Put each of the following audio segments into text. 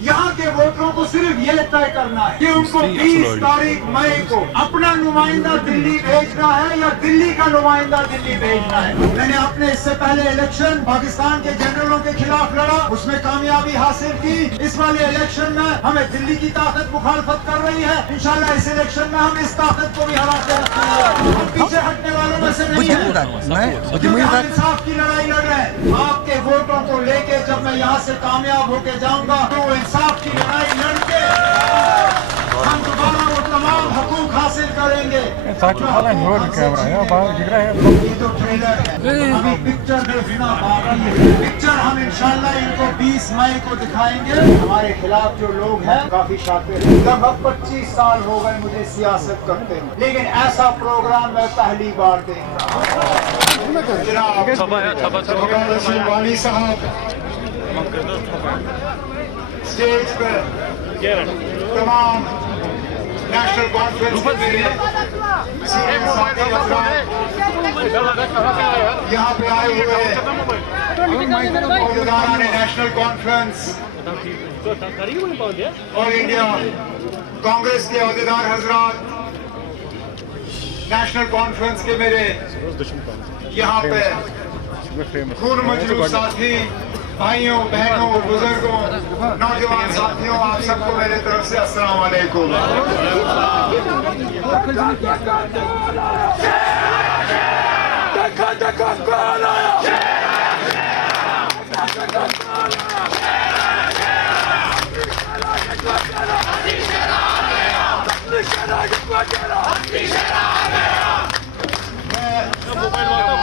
यहाँ के वोटरों को सिर्फ ये तय करना है कि उनको 20 तारीख मई को अपना नुमाइंदा दिल्ली भेजना है या दिल्ली का नुमाइंदा दिल्ली भेजना है। मैंने अपने इससे पहले इलेक्शन पाकिस्तान के जनरलों के खिलाफ लड़ा, उसमें कामयाबी हासिल की। इस वाले इलेक्शन में हमें दिल्ली की ताकत मुखालफत कर रही है। इंशाल्लाह इस इलेक्शन में हम इस ताकत को भी हरा के रखेंगे। हम पीछे हटने वालों में से नहीं है। इंसाफ की लड़ाई लड़ रहे हैं। आपके वोटों को लेके जब मैं यहाँ से कामयाब होके जाऊंगा तो इंसाफ की लड़ाई लड़के हम दोबारा वो तमाम हकूक हासिल करेंगे। ये तो ट्रेलर है, अभी पिक्चर देखना बाकी है। पिक्चर हम इंशाल्लाह इनको 20 मई को दिखाएंगे। हमारे खिलाफ जो लोग हैं काफी शातिर हैं। लगभग 25 साल हो गए मुझे सियासत करते हैं, लेकिन ऐसा प्रोग्राम मैं पहली बार देख रहा हूँ। वानी साहब स्टेज पर तमाम नेशनल कॉन्फ्रेंस यहाँ पे आए हुए नेशनल कॉन्फ्रेंस और इंडिया कांग्रेस के अहदेदार हजरात, नेशनल कॉन्फ्रेंस के मेरे यहाँ पे खून मजलूब साथी, भाइयों बहनों बुजुर्गों नौजवान साथियों, आप सबको मेरे तरफ से अस्सलाम वालेकुम।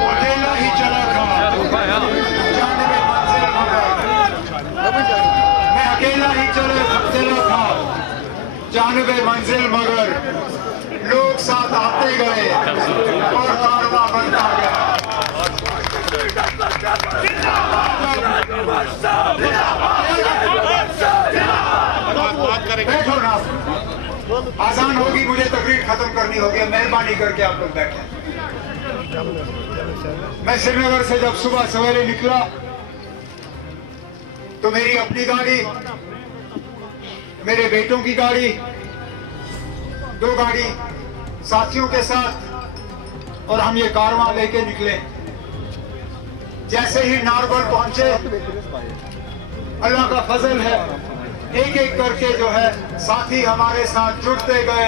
अकेला ही चला था, मैं अकेला ही चला था जानिबे मंजिल, मगर लोग साथ आते गए और कारवां बनता गया। बैठो ना, आसान होगी, मुझे तकरीर खत्म करनी होगी। मेहरबानी करके आप लोग बैठे। मैं श्रीनगर से जब सुबह सवेरे निकला तो मेरी अपनी गाड़ी, मेरे बेटों की गाड़ी, 2 गाड़ी साथियों के साथ, और हम ये कारवां लेके निकले। जैसे ही नारगोल पहुंचे, अल्लाह का फजल है, एक एक करके जो है साथी हमारे साथ जुड़ते गए।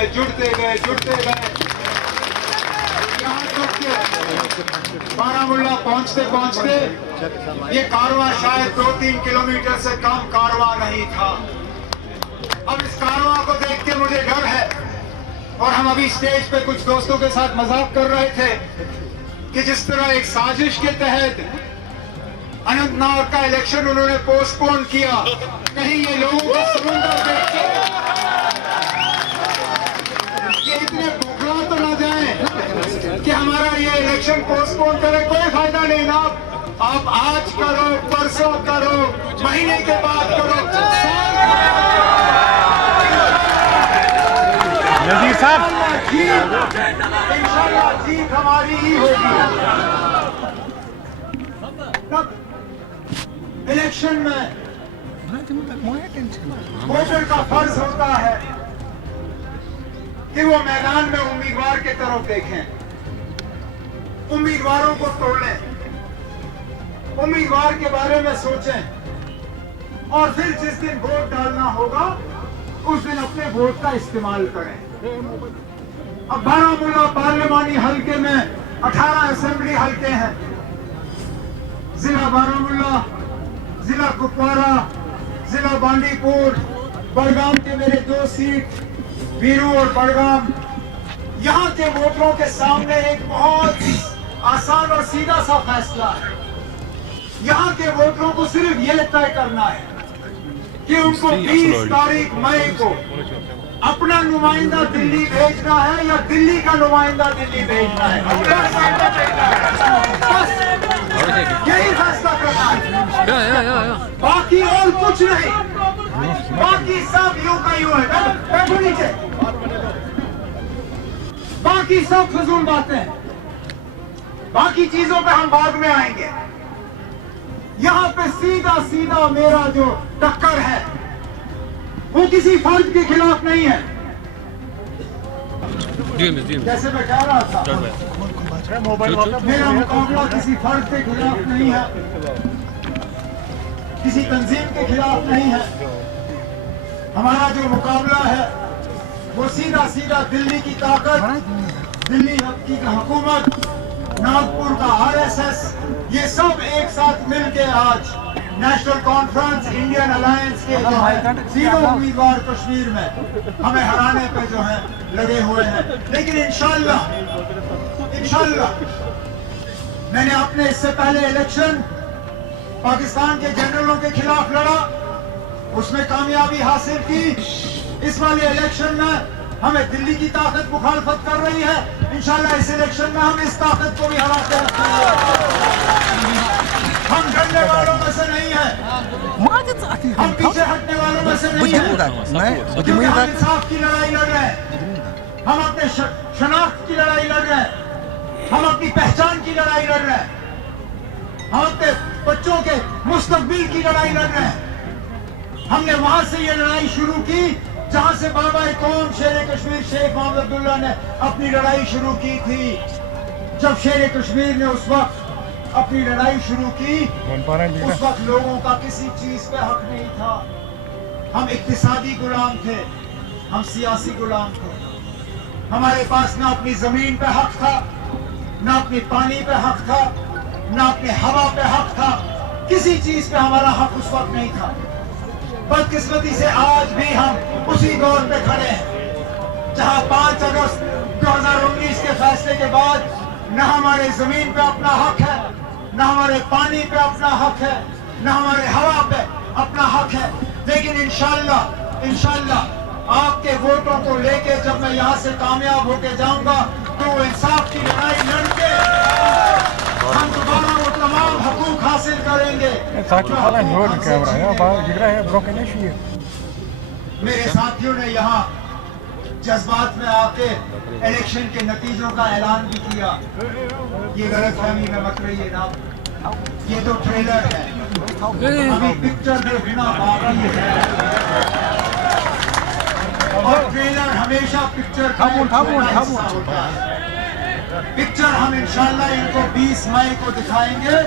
यहाँ तक के बारामूला पहुंचते ये कारवां शायद 2-3 किलोमीटर से कम कारवां नहीं था। अब इस कारवां को देख के मुझे डर है, और हम अभी स्टेज पे कुछ दोस्तों के साथ मजाक कर रहे थे कि जिस तरह एक साजिश के तहत अनंतनाग का इलेक्शन उन्होंने पोस्टपोन किया, कहीं ये लोगों का समुंदर देख के ये इतने बुखला तो ना जाए कि हमारा ये इलेक्शन पोस्टपोन करे। कोई फायदा नहीं ना, आप आज करो, परसों करो, महीने के बाद करो, नजीर साहब इंशाल्लाह जीत हमारी ही होगी। इलेक्शन में वोटर का फर्ज होता है कि वो मैदान में उम्मीदवार की तरफ देखें, उम्मीदवारों को तोड़ें, उम्मीदवार के बारे में सोचें, और फिर जिस दिन वोट डालना होगा उस दिन अपने वोट का इस्तेमाल करें। अब बारामूला पार्लिमानी हल्के में 18 असेंबली हल्के हैं। जिला बारामूला, जिला कुपवारा, जिला बांदीपुर, बड़गाम के मेरे 2 सीट, बीरू और बड़गाम। यहाँ के वोटरों के सामने एक बहुत आसान और सीधा सा फैसला है। यहाँ के वोटरों को सिर्फ ये तय करना है कि उनको 20 तारीख मई को अपना नुमाइंदा दिल्ली भेजना है या दिल्ली का नुमाइंदा दिल्ली भेजना है। बस यही फैसला करना है, बाकी और कुछ नहीं। बाकी सब यूं का यूं है। बैठो नीचे, बाकी सब फजूल बातें, बाकी चीजों पे हम बाद में आएंगे। यहाँ पे सीधा सीधा मेरा जो टक्कर है वो किसी फर्द के खिलाफ नहीं है। जैसे मैं कह रहा था, मेरा मुकाबला किसी फर्द के खिलाफ नहीं है, किसी तंजीम के खिलाफ नहीं है। हमारा जो मुकाबला है वो सीधा सीधा दिल्ली की ताकत, दिल्ली की हुकूमत, नागपुर का आरएसएस, ये सब एक साथ मिलके आज नेशनल कॉन्फ्रेंस इंडियन अलायंस के जो है तीनों उम्मीदवार कश्मीर में हमें हराने पे जो है लगे हुए हैं। लेकिन इंशाल्लाह मैंने अपने इससे पहले इलेक्शन पाकिस्तान के जनरलों के खिलाफ लड़ा, उसमें कामयाबी हासिल की। इस वाले इलेक्शन में हमें दिल्ली की ताकत मुखालफत कर रही है, इंशाल्लाह इस इलेक्शन में हम इस ताकत को भी हरा के रखेंगे। हम डरने वालों में से नहीं है, हम पीछे हटने वालों में से नहीं है, क्योंकि हम इंसाफ की लड़ाई लड़ रहे हैं, हम अपने शनाख्त की लड़ाई लड़ रहे हैं, हम अपनी पहचान की लड़ाई लड़ रहे हैं, हम अपने बच्चों के मुस्तकबिल की लड़ाई लड़ रहे हैं। हमने वहां से ये लड़ाई शुरू की जहां से बाबा कौम शेर कश्मीर शेख मोहम्मद अब्दुल्ला ने अपनी लड़ाई शुरू की थी। जब शेर कश्मीर ने उस वक्त अपनी लड़ाई शुरू की, उस वक्त लोगों का किसी चीज पे हक नहीं था। हम इक्तिसादी गुलाम थे, हम सियासी गुलाम थे। हमारे पास ना अपनी जमीन पे हक था, ना अपनी पानी पे हक था, ना अपने हवा पे हक था, किसी चीज पे हमारा हक उस वक्त नहीं था। बदकिस्मती से आज भी हम उसी दौर पे खड़े हैं जहां 5 अगस्त 2019 के फैसले के बाद न हमारे जमीन पे अपना हक है, न हमारे पानी पे अपना हक है, न हमारे हवा पे अपना हक है। लेकिन इंशाल्लाह आपके वोटों को लेके जब मैं यहाँ से कामयाब होके जाऊंगा तो इंसाफ की लड़ाई लड़के हम दोबारा वो तमाम हकूक हासिल करेंगे। मेरे साथियों ने यहाँ जज्बात में आके इलेक्शन के नतीजों का ऐलान भी किया। ये गलतफहमी में मत रहिए ना, ये तो ट्रेलर है, अभी पिक्चर देखना बाकी है। और ट्रेलर हमेशा पिक्चर का हिस्सा होता है। पिक्चर हम इंशाल्लाह इनको 20 मई को दिखाएंगे,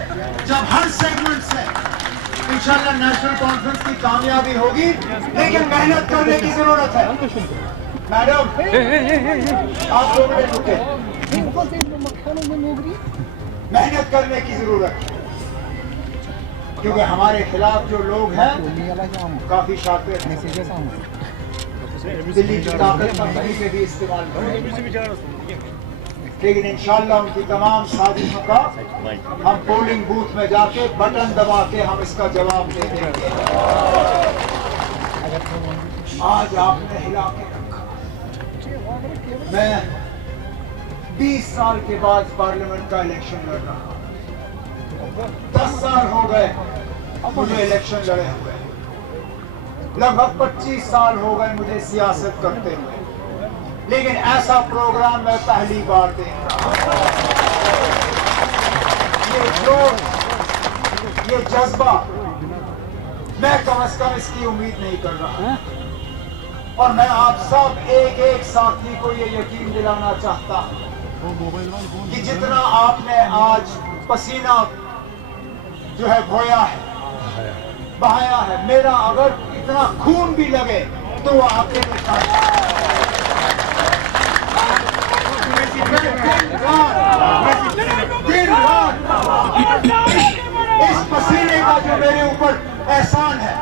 जब हर सेगमेंट से इंशाल्लाह नेशनल कॉन्फ्रेंस की कामयाबी होगी। लेकिन मेहनत करने की जरूरत है। मैडम आप लोग रुके, मेहनत करने की जरूरत है, क्योंकि हमारे खिलाफ जो लोग हैं काफी शातिर हैं। दिल्ली की ताकत का कहीं पे भी इस्तेमाल करेंगे, लेकिन इंशाल्लाह उनकी तमाम साजिशों का हम पोलिंग बूथ में जाके बटन दबा के हम इसका जवाब दे देंगे। आज आपने हिला के रखा। मैं 20 साल के बाद पार्लियामेंट का इलेक्शन लड़ रहा हूं। 10 साल हो गए मुझे इलेक्शन लड़े हुए, लगभग 25 साल हो गए मुझे सियासत करते हुए, लेकिन ऐसा प्रोग्राम मैं पहली बार देख रहा हूं। ये जोश, ये जज्बा, मैं कम से कम इसकी उम्मीद नहीं कर रहा। और मैं आप सब एक एक साथी को ये यकीन दिलाना चाहता हूं कि जितना आपने आज पसीना जो है बहाया है, मेरा अगर इतना खून भी लगे तो वो आपके निशान। इस पसीने का जो मेरे ऊपर एहसान है